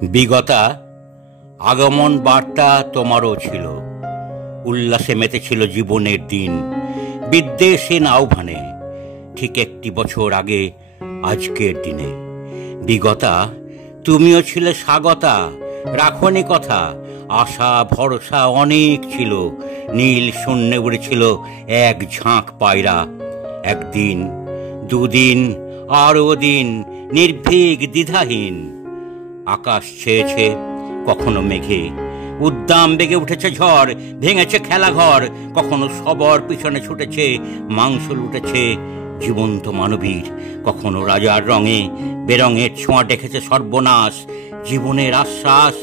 বিগতা আগমন বার্তা তোমারও ছিল, উল্লাসে মেতেছিল জীবনের দিন বিদ্বেষহীন আহ্বানে। ঠিক একটি বছর আগে আজকের দিনে বিগতা তুমিও ছিলে স্বাগতা, রাখনি কথা। আশা ভরসা অনেক ছিল, নীল শূন্যে উড়েছিল এক ঝাঁক পায়রা। একদিন, দুদিন, আরও দিন, নির্ভীক দ্বিধাহীন। আকাশ ছেয়েছে কখনো মেঘে, উদ্দাম বেগে উঠেছে ঝড়, ভেঙেছে খেলাঘর। কখনো সবর পিছনে ছুটেছে মাংস লুটেছে জীবন্ত মানবীর। কখনো রাজার রঙে বেরঙের ছোঁয়া ডেকেছে সর্বনাশ। জীবনের আশ্বাস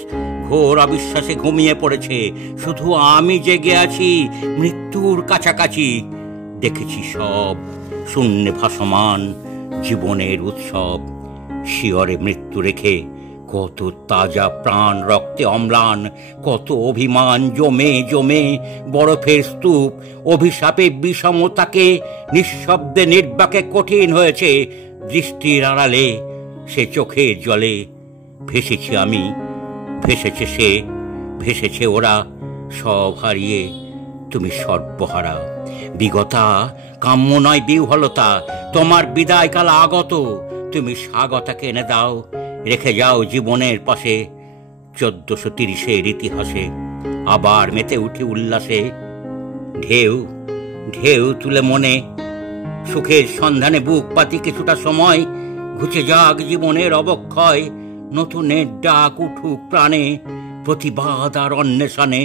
ঘোর অবিশ্বাসে ঘুমিয়ে পড়েছে, শুধু আমি জেগে আছি মৃত্যুর কাছাকাছি। দেখেছি সব শূন্যে ভাসমান জীবনের উৎসব, শিয়রে মৃত্যু রেখে কত তাজা প্রাণ রক্তে অম্লান। কত অভিমান জমে জমে বরফের স্তূপ, অভিশাপে বিষমতাকে নিঃশব্দে নির্বাকে কঠিন হয়েছে দৃষ্টির আড়ালে। সে চোখের জলে ভেসেছি আমি, ভেসেছে সে, ভেসেছে ওরা, সব হারিয়ে তুমি সর্বহারা। বিগতা কাম্য নয় বিহ্বলতা, তোমার বিদায় কাল আগত। তুমি স্বাগতাকে এনে দাও, রেখে যাও জীবনের পাশে। 1430-এর ইতিহাসে আবার মেতে উঠি উল্লাসে। ঢেউ ঢেউ তুলে মনে, সুখের সন্ধানে বুক পাতি কিছুটা সময়। ঘুচে যাক জীবনের অবক্ষয়, নতুনের ডাক উঠুক প্রাণে, প্রতিবাদ আর অন্বেষণে।